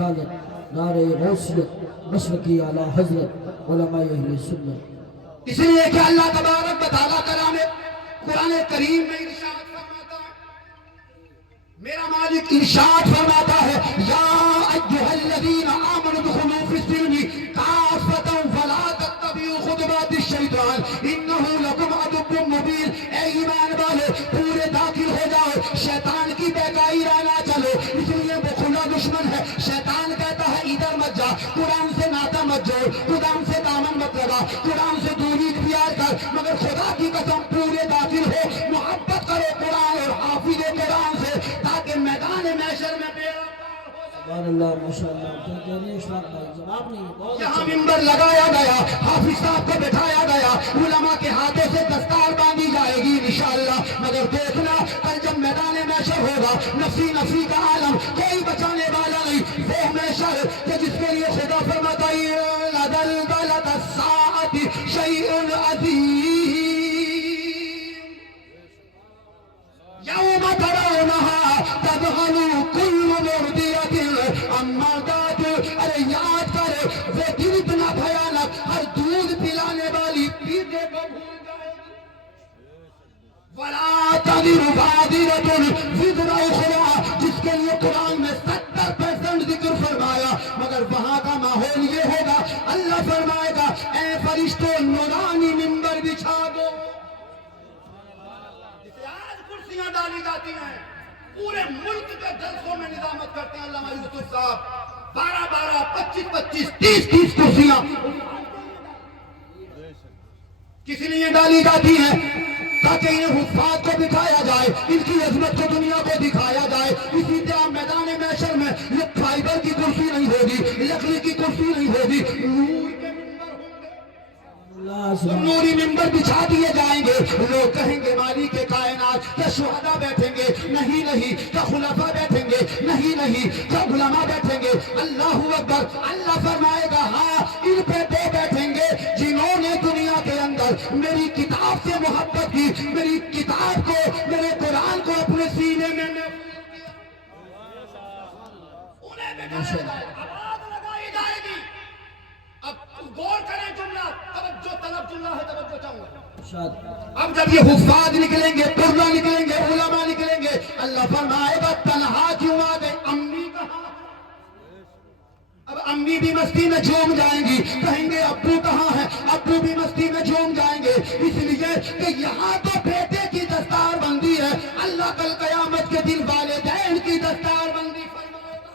رسالت، نعرہ غوثیت، مشرقی اعلیٰ حضرت، علماء اہل سنت۔ اس لیے کہ اللہ تبارک و تعالیٰ کلام قرآن کریم میں ارشاد فرماتا ہے، میرا مالک ارشاد فرماتا ہے، یا ایھا الذین آمنوا ادخلوا فی السلم کافۃ ولا تتبعوا خطوات الشیطان انہ لکم عدو مبین۔ اے ایمان والے پورے داخل ہو جاؤ، شیطان کی بہکائی راہ نہ چلو، اس لیے وہ کھلا دشمن ہے۔ شیطان کہتا ہے ادھر مت جا، قرآن سے ناطہ مت جوڑ، قرآن سے دامن مت لگا، قرآن سے دوری اختیار کر، مگر خدا کی قسم پورے داخل ہو، محبت کرو قرآن اور حافظ قرآن سے، تاکہ میدان محشر میں بیڑا پار ہو جائے۔ سبحان اللہ، ماشاءاللہ، کیا کہہ رہے ہیں اشفاق بھائی؟ جواب نہیں ہے، بہت یہاں اچھا۔ ممبر لگایا گیا، حافظ صاحب کو بٹھایا گیا، علماء کے ہاتھوں سے دستار باندھی جائے گی انشاءاللہ، مگر دیکھنا کل جب میدان محشر ہوگا، نفسی نفسی کا عالم، کوئی بچانے والا نہیں، وہ محشر کہ جس کے لیے خدا فرماتا ہے لَدَلْدَلَتَ السَّاعَةِ شَيْءٌ عَظِيمٌ یوم ترونہا تذہل کل مرضیۃ عما ارضعت۔ ارے یاد کر وہ دن اتنا بھیانک، ہر دودھ پلانے والی پیتے کو بھول جائے گی۔ وَلَا تَزِرُ وَازِرَةٌ وِزْرَ أُخْرَىٰ، جس کے لیے قرآن میں 70% ذکر فرمایا، مگر وہاں کا ماحول یہ ہوگا، اللہ فرمائے گا اے فرشتوں نورانی ممبر بچھا دو۔ جسے آج کرسیاں ڈالی جاتی ہیں، پورے ملک کے جلسوں میں نظامت کرتے ہیں علامہ یوسف صاحب، 12 25 30 کرسیاں کس لیے ڈالی جاتی ہیں؟ تاکہ انہیں حفاظ کو بٹھایا جائے، ان کی عظمت کو دنیا کو دکھایا جائے۔ اسی طرح میدان محشر میں یہ فائبر کی کرسی نہیں ہوگی، لکڑی کی کرسی نہیں ہوگی، نور کے ممبر ہوں گے۔ تو نوری ممبر بچھا دیے جائیں گے، لوگ کہیں گے مالک کائنات، کیا شہداء بیٹھیں گے؟ نہیں نہیں۔ کیا خلفاء بیٹھیں گے؟ نہیں نہیں۔ کیا علماء بیٹھیں گے؟ اللہ اکبر۔ اللہ فرمائے گا ہاں ان پہ وہ بیٹھیں گے جنہوں نے دنیا کے اندر میری کتاب سے محبت کی، میری کتاب کو، میرے قرآن کو اپنے سینے میں محفوظ کیا، انہیں بٹھایا جائے، آواز لگائی جائے گی۔ اب غور کریں جملہ، توجہ طلب جملہ ہے، توجہ چاہوں گا۔ اب جب یہ حفاظ نکلیں گے، قرآن نکلیں گے، علماء نکلیں گے، اللہ فرمائے گا تنہا کیوں آ گئے؟ امی کہاں؟ اب امی بھی مستی میں جھوم جائیں گی، کہیں گے ابو کہاں ہے؟ ابو بھی مستی میں جھوم جائیں گے، اس لیے کہ یہاں تو بیٹے کی دستار بندی ہے، اللہ کل قیامت کے دن والدین کی دستار بندی فرمائے گا۔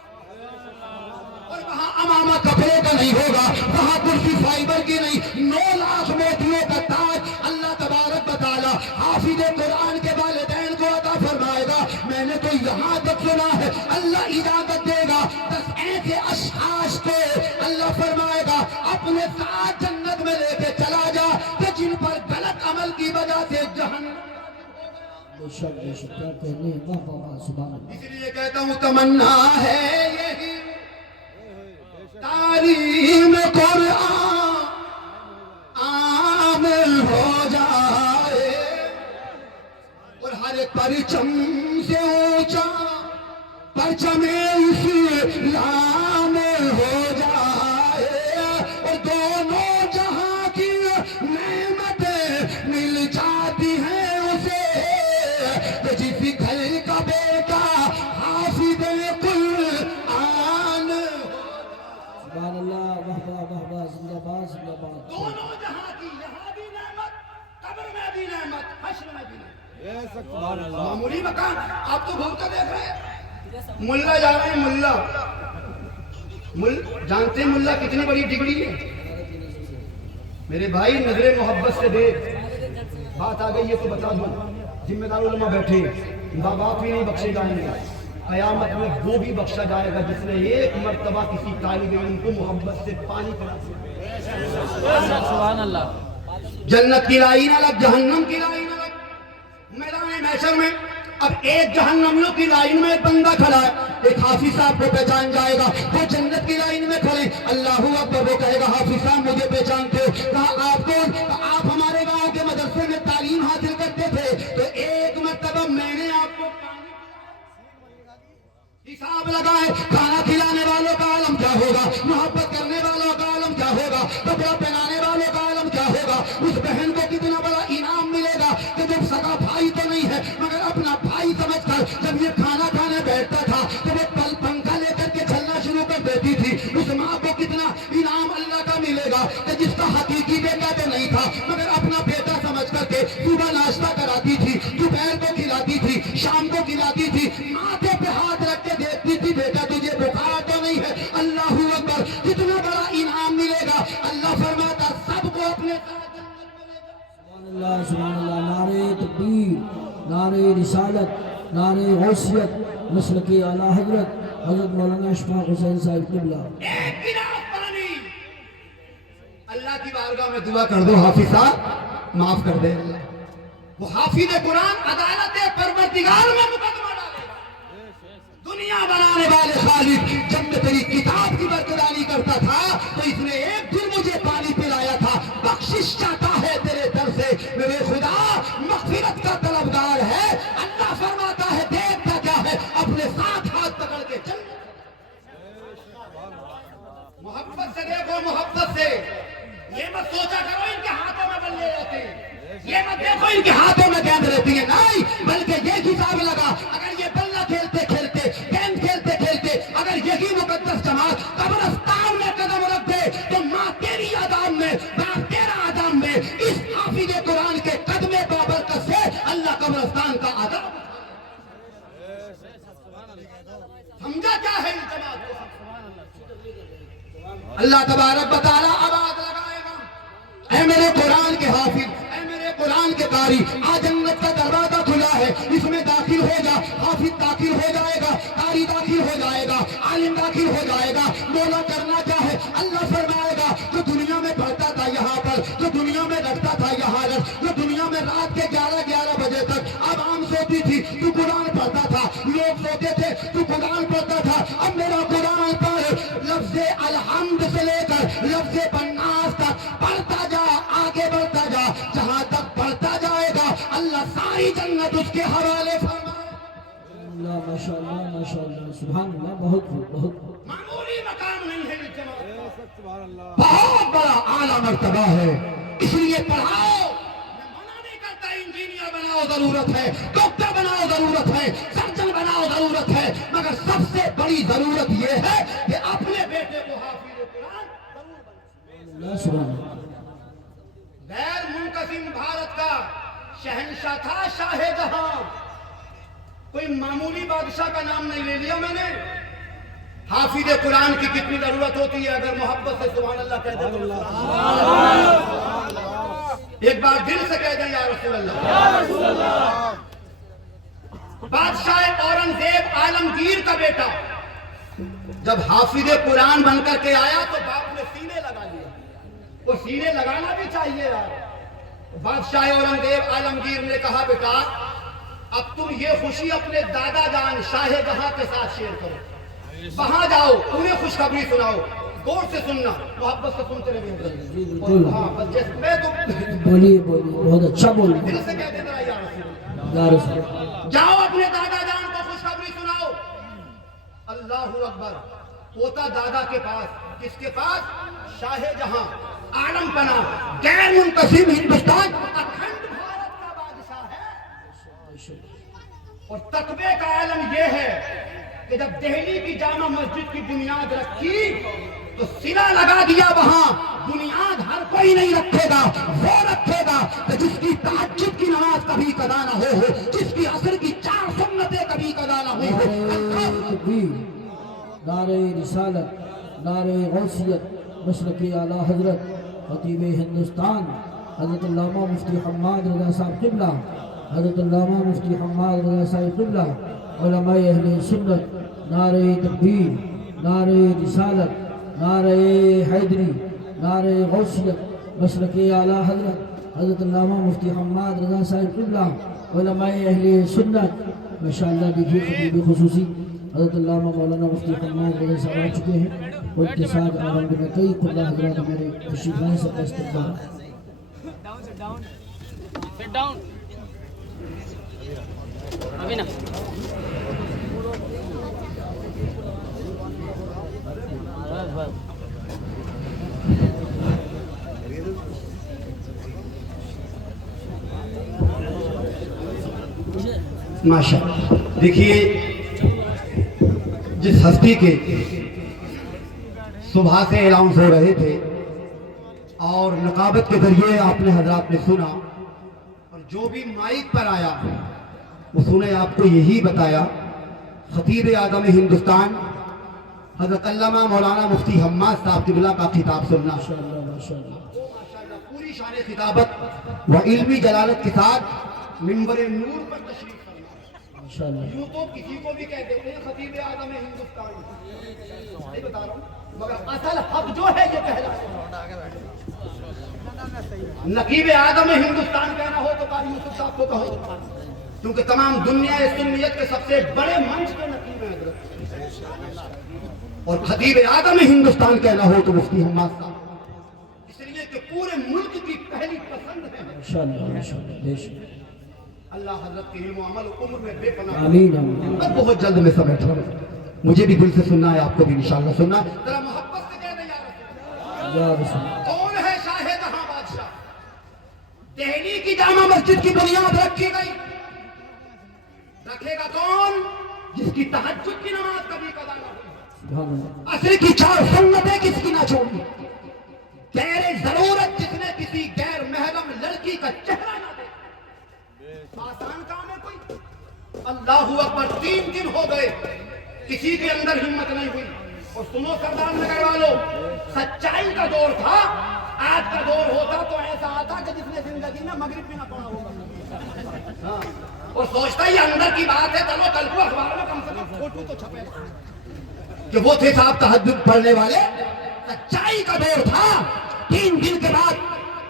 اور وہاں امامہ کپڑے کا نہیں ہوگا، وہاں کرسی فائبر کی نہیں، 9 لاکھ موتیوں کا تاج اللہ تبارک و تعالی حافظ قرآن کے والدین کو عطا فرمائے گا۔ میں نے تو یہاں تک سنا ہے اللہ اجازت دے گا 10 ایسے اشخاص کو اللہ فرمائے گا اپنے ساتھ جنت میں لے کے چلا جا کہ جن پر غلط عمل کی وجہ سے جہنم۔ بے شک بے شک، کیا کہنے ہیں، واہ واہ واہ، سبحان اللہ۔ اس لیے کہتا ہوں تمنا ہے یہی تعلیم قرآن عام ہو جائے، اور ہر ایک پرچم سے اونچا پرچم اسلام ہو جائے، اور دونوں جہاں کی نعمتیں مل جاتی ہیں اسے، کہ جس گھر کا بیٹا حافظ قرآن۔ سبحان اللہ، واہ واہ واہ واہ، زندہ باد زندہ باد۔ دونوں جہاں کی، یہاں بھی نعمت، قبر میں بھی نعمت، حشر میں بھی نعمت۔ معمولی مکان آپ تو گھوم کر دیکھ رہے ہیں، ملا جا رہے ہیں، ملا جانتے ہیں ملا کتنی بڑی ڈگری ہے؟ میرے بھائی نظر محبت سے دیکھ، بات آ گئی ہے تو بتا دوں، ذمہ دار علماء بیٹھے، ماں باپ بھی نہیں بخشے جائیں گے، قیامت میں وہ بھی بخشا جائے گا جس نے ایک مرتبہ کسی طالب علم کو محبت سے پانی پلا دیا۔ سبحان اللہ۔ جنت کی لائن الگ، جہنم کی لائن الگ۔ میدان محشر میں اب ایک جہنمیوں کی لائن میں ایک بندہ کھڑا ہے، ایک حافظ صاحب کو پہچان جائے گا، وہ جنت کی لائن میں کھڑے، اللہ اکبر، وہ کہے گا حافظ صاحب مجھے پہچانتے ہو؟ کہا آپ کون؟ کہا آپ ہمارے گاؤں کے مدرسے میں تعلیم حاصل کرتے تھے، تو ایک مرتبہ میں نے آپ کو حساب لگائے، کھانا کھلانے والوں کا اللہ سبحان اللہ، نعرہ تکبیر، نعرہ رسالت، نعرہ غوثیت، مسلک اعلیٰ حضرت حضرت مولانا اشفاق حسین صاحب قبلہ۔ ایک گلاس پانی اللہ کی بارگاہ میں دعا کر دو، حافظ صاحب معاف کر دے اللہ۔ وہ حافظ قرآن عدالت پروردگار میں مقدمہ ڈالے گا۔ دنیا بنانے والے خالق جب میں تیری کتاب کی برقراری کرتا تھا تو اس نے ایک دن مجھے پانی پلایا تھا۔ بخشش چاہتا ہے تیرے در سے میرے خدا، مغفرت کا طلبگار ہے۔ اللہ فرماتا ہے دیکھتا کیا ہے، اپنے ساتھ ہاتھ پکڑ کے چل۔ محبت سے دیکھو، محبت سے۔ یہ مت سوچا کرو ان کے ہاتھوں میں بلے رہتے ہیں، یہ مت دیکھو ان کے ہاتھوں میں گیند رہتی ہے، نہیں، بلکہ یہ حساب لگا اگر یہ بلہ کھیلتے کھیلتے، گیند کھیلتے کھیلتے اگر یہی مقدس جماعت قبرستان میں قدم رکھ دے تو ماں تیری آدام میں، باپ تیرا آدام میں، اس حافظ قرآن کے قدم بابرکت سے اللہ قبرستان کا آدام۔ سمجھا کیا ہے اس جماعت کو؟ اللہ تبارک و تعالیٰ آباد لگائے گا۔ اے میرے قرآن کے حافظ، اے میرے قرآن کے قاری، آج جنت کا دروازہ کھلا ہے، اس میں داخل ہو جا۔ حافظ داخل ہو جائے گا، قاری داخل ہو جائے گا، عالم داخل ہو جائے گا۔ مولا کرنا کیا ہے؟ اللہ فرمائے گا جو دنیا میں پڑھتا تھا یہاں پر، جو دنیا میں رکھتا تھا یہاں رکھ، جو دنیا میں رات کے 11 بجے تک عوام سوتی تھی تو قرآن پڑھتا تھا، لوگ سوتے تھے تو قرآن پڑھتا تھا۔ اب میرا قرآن پر لفظ الحمد سے لے کر لفظ بناس تک پڑھتا جا، آگے بڑھتا جا، جہاں تک پڑھتا جائے گا اللہ ساری جنت اس کے حوالے فرمائے۔ اللہ ماشاء اللہ ماشاء اللہ، سبحان اللہ، بہت خوب بہت خوب۔ معمولی مقام نہیں ہے یہ جماعت، بہت بڑا اعلیٰ مرتبہ ہے، اس لیے پڑھاؤ۔ میں منع نہیں کرتا انجینئر بناؤ ضرورت ہے، ڈاکٹر بناؤ ضرورت ہے، سرجن بناؤ ضرورت ہے، مگر سب سے بڑی ضرورت یہ ہے کہ اپنے بیٹے کو حافظ قرآن ضرور بنائیں۔ اللہ سبحان اللہ۔ غیر منقسم بھارت کا شہنشاہ تھا شاہ جہاں، کوئی معمولی بادشاہ کا نام نہیں لے لیا میں نے۔ حافظ قرآن کی کتنی ضرورت ہوتی ہے اگر محبت سے سبحان اللہ کہہ دیں تو ایک بار دل سے کہہ دیں یا رسول اللہ۔ بادشاہ اورنگزیب عالمگیر کا بیٹا جب حافظ قرآن بن کر کے آیا تو باپ نے سینے لگا لیا، وہ سینے لگانا بھی چاہیے یار۔ بادشاہ اورنگزیب عالمگیر نے کہا بیٹا اب تم یہ خوشی اپنے دادا جان شاہ جہاں کے ساتھ شیئر کرو، وہاں جاؤ انہیں خوشخبری سناؤ، غور سے سننا، محبت سے سنتے رہے۔ ہاں بس جیسے میں تو بولیے بولیے، بہت اچھا بولیے دل سے کہہ دینا یا رسول اللہ۔ یا رسول اللہ۔ جاؤ اپنے دادا جان کو خوشخبری سناؤ۔ اللہ اکبر، پوتا دادا کے پاس، کس کے پاس؟ شاہ جہاں، عالم پنا، غیر منقسم ہندوستان، اکھنڈ بھارت کا بادشاہ ہے۔ اور تقوی کا عالم یہ ہے کہ جب دہلی کی جامع مسجد کی بنیاد رکھی تو سلا لگا دیا وہاں، بنیاد ہر کوئی نہیں رکھے گا، وہ رکھے گا کہ جس کی تہجد کی نماز کبھی قضا نہ ہو، جس کی عصر کی 4 سنتیں کبھی قضا نہ ہوئی ہو۔ تکبیر، نعرہ رسالت، نعرہ غوثیت، مسلک اعلیٰ حضرت خطیب ہندوستان حضرت علامہ مفتی حماد رضا صاحب قبلہ، حضرت علامہ مفتی حماد رضا صاحب قبلہ، علماء اہل سنت، نعرہ تکبیر، نعرہ رسالت، نعرہ حیدری، نعرہ غوثیت، مسلک اعلیٰ حضرت حضرت علامہ مفتی حماد رضا صاحب قبلہ، علماء اہل سنت۔ ماشاءاللہ دیکھیے خطیب خصوصی حضرت علامہ مولانا مفتی حماد رضا صاحب آ چکے ہیں، ان کے ساتھ آرام میں کئی قبلہ حضرات ہمارے تشریف لائے، سب کا استقبال۔ Sit down. ابھی نا بس بس۔ ماشاء اللہ، دیکھیے جس ہستی کے صبح سے اعلانس ہو رہے تھے اور نقابت کے ذریعے آپ نے حضرات نے سنا، اور جو بھی مائک پر آیا اس نے آپ کو یہی بتایا، خطیب اعظم ہندوستان حضرت علامہ مولانا مفتی حماد صاحب قبلہ کا خطاب سننا۔ ماشاءاللہ ماشاءاللہ، پوری शान खिताबत व इल्मी जलालत के साथ मिंबर नूर पर तशरीफ फरमा। माशाअल्लाह। यूं तो किसी को भी कह देते हैं खतीब आदम है हिंदुस्तान, नहीं बता रहा हूँ, मगर असल हक जो है ये कहला नकीब आदम है हिंदुस्तान कहना हो तो कारी यूसुफ साहब को कहो, क्योंकि तमाम दुनिया सुन्नियत के सबसे बड़े मंच के नकीब हैं हजरत। और खतीब आदम है हिंदुस्तान कहना हो तो मुफ्ती हम्माद साहब, इसलिए कि पूरे मुल्क की पहली पसंद है। माशाअल्लाह माशाअल्लाह बेशक। अल्लाह हजरत के इल्म अमल उम्र में बेपनाह। आमीन आमीन। मैं बहुत जल्द में सब बैठा हूं, मुझे भी दिल से सुनना है, आपको भी इंशाअल्लाह सुनना। जरा मोहब्बत से कह दे या रसूल। या रसूल। कौन है शाहे जहां बादशाह? दिल्ली की जामा मस्जिद की बुनियाद रखी गई, रखेगा कौन? जिसकी तहज्जुद की नमाज कभी कदा ना हुई, सुभान अल्लाह। असर की 4 सुन्नतें किसकी ना छोड़ी, गैर जरूरत जिसने किसी गैर महरम लड़की का चेहरा ना दे। आसान काम है कोई? अल्लाह अकबर 3 दिन हो गए किसी के अंदर हिम्मत नहीं हुई। और सुनो सरदार नगर वालों, सच्चाई का दौर था, आज का दौर होता तो ऐसा आता कि जिसने जिंदगी में मगरिब भी ना पढ़ा होगा। हाँ। और सोचता ही अंदर की बात है, चलो कल को अखबार में कम से कम फोटो तो छपे कि वो थे साहब तहज्जुद पढ़ने वाले। सच्चाई का दौर था। 3 दिन के बाद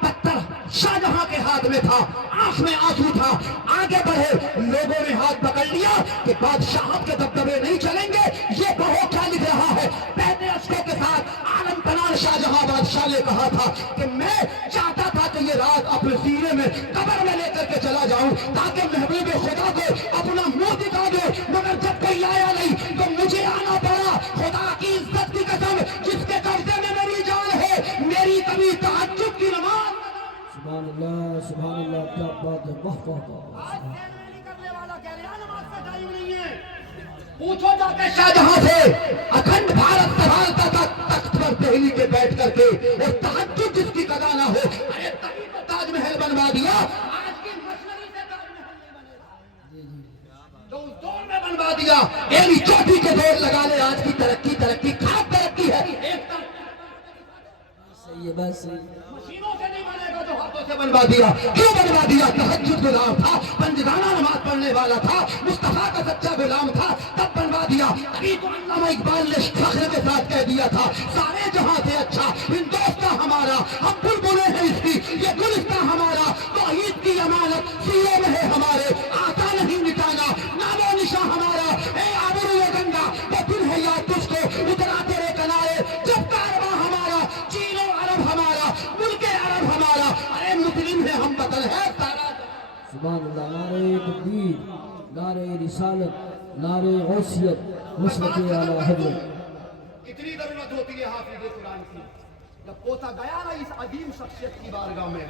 पत्थर शाहजहां के हाथ में था, आंख में आंसू था, आगे बढ़े, लोगों ने हाथ पकड़ लिया कि बादशाह के दबदबे नहीं चलेंगे। ये पढ़ो क्या लिख रहा है। पहले अशकों के साथ आलम तनान शाहजहां बादशाह ने कहा था कि मैं चाहता था कि ये रात अपने सीने में कब्र में लेकर के चला जाऊं ताकि महबूब खुदा को अपना मुंह दिखा दे, मगर जब कोई आया नहीं तो मुझे आना पड़ा। खुदा की इज्जत की कसम, जिसके कब्जे में मेरी जान है, मेरी कभी तहज्जुद की नमाज। सुभान अल्लाह क्या बात है। वाह वाह वाह। करने वाला कह रहा नमाज का टाइम नहीं है। पूछो जाके शाहजहां से, अखंड भारत संभालता था तख्त पर दिल्ली के बैठ करके, और तहज्जुद जिसकी कदा ना हो, अरे तभी तो ताजमहल बनवा दिया। आज की मशीनरी से ताजमहल नहीं बनेगा, तो उस दौर में बनवा दिया। एली चोटी के दौर लगा ले, आज की तरक्की खास तरक्की है। एक सही है बस सही। मशीनों से नहीं बनेगा जो हाथों से बनवा दिया। क्यों बनवा दिया? तहज्जुद गुलाम था, पंजगाना नमाज पढ़ने वाला था, मुस्तफा का सच्चा गुलाम था, तब बनवा दिया। अभी तो अल्लामा इकबाल ने फख्र के साथ कह दिया था, सारे जहां से अच्छा हिंदुस्तान हमारा, हम बुलबुलें हैं इसकी, ये गुलिस्तान हमारा, तौहीद की अमानत सीने में है हमारे, आता नहीं मिटाना नामो निशा हमारा। ए आबरू गंगा वो दिन है याद तुझको, उतरा तेरे किनारे जब कारवां हमारा, चीनो अरब हमारा, मुल्के अरब हमारा, अरे मुस्लिम है हम वतन है सारा। सुभान अल्लाह। नारे तकबीर, नारे रिसालत, नारे गौसियत, मुसलक आला हजरत। इतनी जरूरत होती है हाफिज कुरान की। जब पोता गया ना इस अजीम शख्सियत की बारगाह में,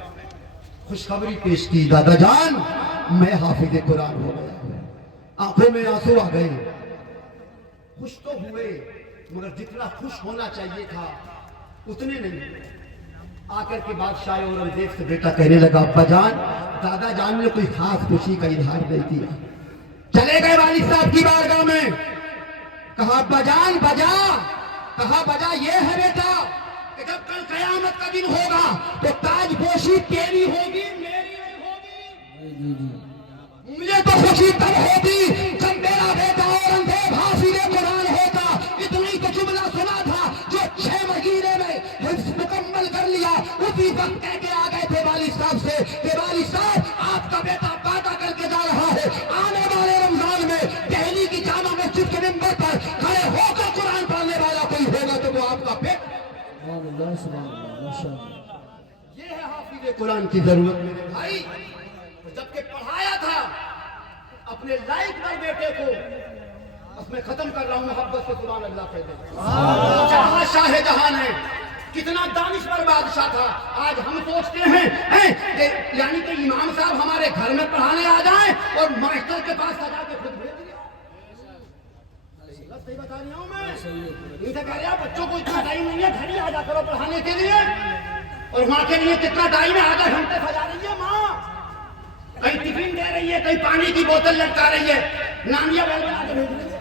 खुशखबरी पेश की, दादा जान मैं हाफिज कुरान हो गया। आंखों में आंसू आ गए। खुश तो हुए, मगर जितना खुश होना चाहिए था उतने नहीं। आकर के बादशाह औरंगजेब से बेटा कहने लगा, अब्बा जान दादा जान ने कोई खास खुशी का इजहार नहीं किया। चले गए वालिद साहब की बारगाह में, कहा अब्बा जान बजा, कहा बजा ये है बेटा कि जब कल कयामत का दिन होगा तो ताजपोशी तेरी होगी मेरी नहीं होगी। जी जी। मुझे तो खुशी तब होती जब मेरा बेटा औरंगजेब हाफिज कुरान होता। इतना ही तो जुमला सुना था जो 6 महीने में हिफ्ज़ मुकम्मल कर लिया। उसी वक्त कह के आ गए थे वालिद साहब से कि वालिद साहब आपका बेटा वादा करके जा रहा है, आने वाले रमजान में दिल्ली की जामा मस्जिद के मिंबर पर खड़े होकर कुरान पढ़ने वाला कोई होगा तो वो आपका बेटा। सुभान अल्लाह माशाअल्लाह। ये है हाफिज कुरान की जरूरत मेरे भाई। जबकि पढ़ाया था अपने लायक पर बेटे को, बस मैं खत्म कर रहा हूं मोहब्बत से सुभान अल्लाह कह दे। जहां शाहजहां ने कितना दानिशवर बादशाह था। आज हम सोचते हैं कि यानी कि इमाम साहब हमारे घर में पढ़ाने आ जाएं और मास्टर के पास सजा के खुद भेज दिया। सही बता रही हूं मैं। इनसे कह रहे बच्चों को इतना टाइम नहीं है, घर ही आ जा करो पढ़ाने के लिए। और वहां के लिए कितना टाइम है, आधा घंटे सजा रही है माँ, कहीं टिफिन दे रही है, कहीं पानी की बोतल लटका रही है, नानिया बैल बना के भेज रही है,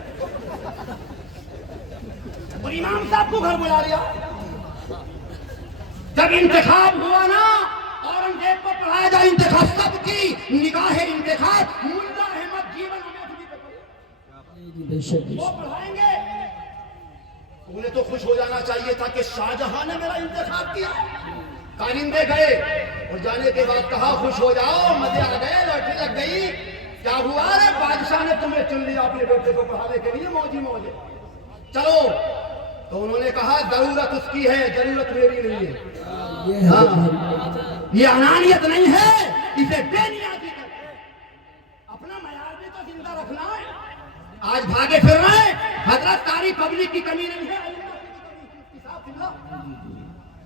और इमाम साहब को घर बुला लिया। जब इंतखाब हुआ ना और औरंगजेब को पढ़ाया जाए इंतखाब, सबकी निगाह इंतखाब मुल्ला अहमद जीवन अमेठी पे जी बेशक वो पढ़ाएंगे। उन्हें तो खुश हो जाना चाहिए था कि शाहजहां ने मेरा इंतखाब किया। कारिंदे गए और जाने के बाद कहा खुश हो जाओ, मजे आ गए, लॉटरी लग गई। क्या हुआ रे, बादशाह ने तुम्हें चुन लिया अपने बेटे को पढ़ाने के लिए, मौजी मौजे, चलो। तो उन्होंने कहा जरूरत उसकी है, जरूरत मेरी नहीं है। ये है हाँ, ये अनानियत नहीं है, इसे बेनियाजी कहते हैं। अपना मयार भी तो जिंदा रखना है। आज भागे फिर रहे हैं, हजरत सारी पब्लिक की कमी नहीं है, अल्लाह की साफ सिमला।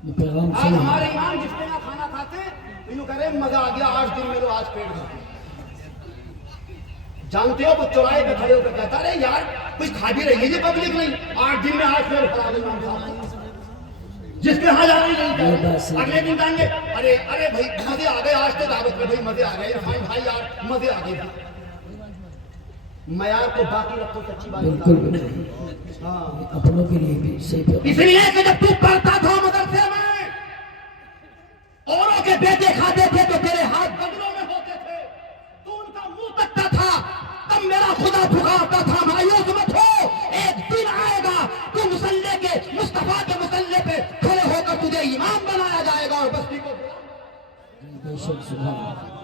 ये पैगाम आज सही है। हमारे इमाम जिसके यहाँ खाना खाते हैं तो यूं कह रहे हैं मजा आ गया, 8 दिन में लो आज पेट भर। जानते हो वो चौराहे पे खड़े होकर कहता रहे यार कुछ खा भी रही है ये पब्लिक नहीं, 8 दिन में आज पेट भरा दे इमाम साहब। जिसके यहाँ जा रही नहीं, अगले दिन जाएंगे, अरे अरे भाई मजे आ गए आज तो दावत में, भाई मजे आ गए इरफान भाई यार मजे आ गए। मयार को बाकी रखो, सच्ची बात बिल्कुल बता। बिल्कुल। हाँ, अपनों के लिए भी सही पैगाम। इसलिए कि जब तू पढ़ता था मदरसे में, औरों के बेटे खाते थे तो तेरे हाथ बगलों में होते थे, तू उनका मुंह तकता था, तब मेरा खुदा पुकारता था मायूस मत हो, एक दिन आएगा तू मुसल्ले के मुस्तफा के मुसल्ले पे खड़े होकर तुझे इमाम बनाया जाएगा और बस्ती को बेशक सुभान अल्लाह।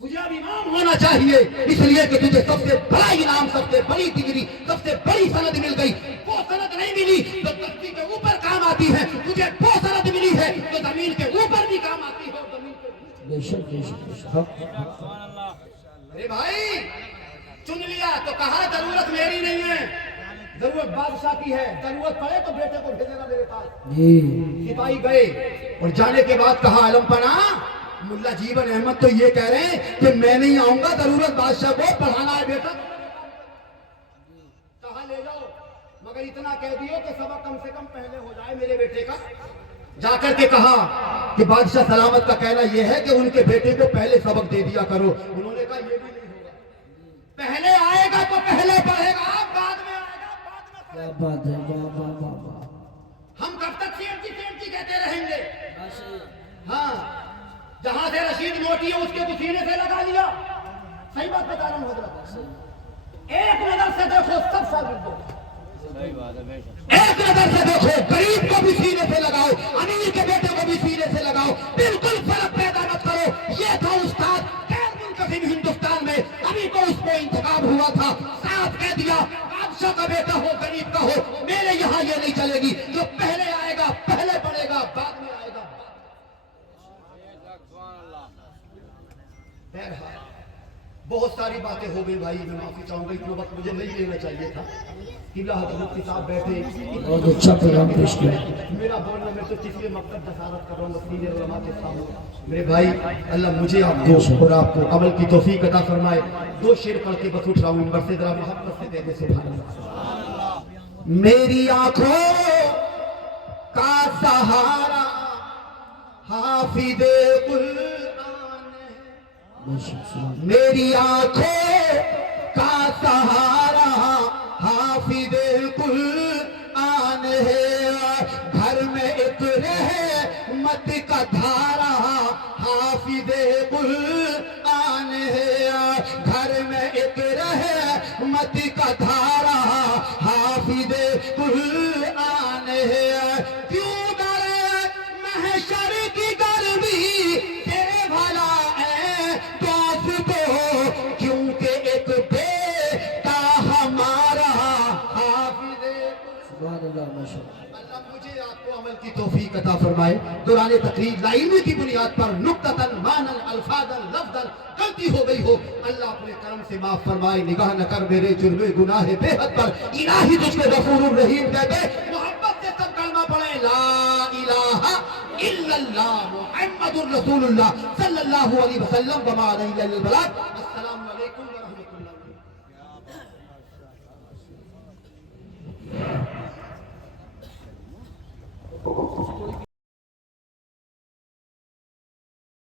तुझे अब इमाम होना चाहिए, इसलिए कि तुझे सबसे बड़ा इनाम, सबसे बड़ी डिग्री, सबसे बड़ी सनद मिल गई। वो सनद नहीं मिली तो धरती के ऊपर काम आती है, तुझे वो सनद मिली है तो जमीन के ऊपर भी काम आती है और जमीन के नीचे। बेशक बेशक बेशक। हाँ, अरे भाई चुन लिया तो कहा जरूरत मेरी नहीं है, जरूरत बादशाह की है, जरूरत पड़े तो बेटे को भेजेगा मेरे पास। जी सिपाही गए और जाने के बाद कहा आलमपना मुल्ला जीवन अहमद तो ये कह रहे हैं कि मैं नहीं आऊंगा, जरूरत बादशाह को पढ़ाना है बेटा, कहा ले जाओ, मगर इतना कह दियो कि सबक कम से कम पहले हो जाए मेरे बेटे का। जाकर के कहा कि बादशाह सलामत का कहना यह है कि उनके बेटे को पहले सबक दे दिया करो। उन्होंने कहा ये भी नहीं होगा, पहले आएगा तो पहले पढ़ेगा, बाद में आएगा बाद में क्या पढ़ेगा। बात है, वाह वाह वाह वाह। हम कब तक सेमती कहते रहेंगे? हाँ, जहां से रशीद मोटी है उसके सीने से लगा लिया। सही बात बता रहा हूं हजरत, एक नजर से देखो सब शागिर्द हो, एक नजर से देखो, गरीब को भी सीने से लगाओ, अमीर के बेटे को भी सीने से लगाओ, बिल्कुल फर्क पैदा मत करो। ये था उस्ताद गैर मुनक़सिम हिंदुस्तान में, अभी को उसको इंतखाब हुआ था, साफ कह दिया बादशाह का बेटा हो गरीब का हो, मेरे यहाँ ये नहीं चलेगी, जो पहले आएगा पहले पढ़ेगा, बाद में आएगा। बहरहाल बहुत सारी बातें हो गई भाई, मैं माफी चाहूंगा, इतना वक्त मुझे नहीं लेना चाहिए था। किबला हजरत के साथ बैठे, बहुत अच्छा पैगाम पेश किया। मेरा बोलना मैं तो किसी मकसद दसारत कर रहा हूँ मस्तीन उलमा के सामने। मेरे भाई अल्लाह मुझे आपको और आपको अमल की तौफीक अता फरमाए। 2 शेर पढ़ के बस उठ रहा हूँ मिंबर से, जरा मोहब्बत से दे सुभान अल्लाह। मेरी आंखों का सहारा हाफिज़े कुरान है, बेशक सुभान मेरी आंखों का सहारा हाफिज़े कुरान है, घर में एक रहमत का धारा हाफिज़े कुरान है, घर में एक रहमत का धारा हाफिज़े कुरान है। क्यों डरे महशर की गर्मी से भला है दोस्तों, क्योंकि एक बेटा हमारा हाफिज़े सुभान अल्लाह माशाअल्लाह। अल्लाह मुझे आपको अमल की तौफीक अता फरमाए। दौरान तकरीर लाइल्म की बुनियाद पर नुक्ततन मानन अल्फाजन लफ्जन गलती हो गई हो, अल्लाह अपने करम से माफ फरमाए, निगाह न कर मेरे जुर्मे गुनाह बेहद पर, इलाही तुझको गफूरुर रहीम कहते, मोहब्बत से सब कलमा पढ़े ला इलाहा इल्लल्लाह मुहम्मदुर रसूलुल्लाह सल्लल्लाहु अलैहि वसल्लम व मा अलैहि वसल्लम।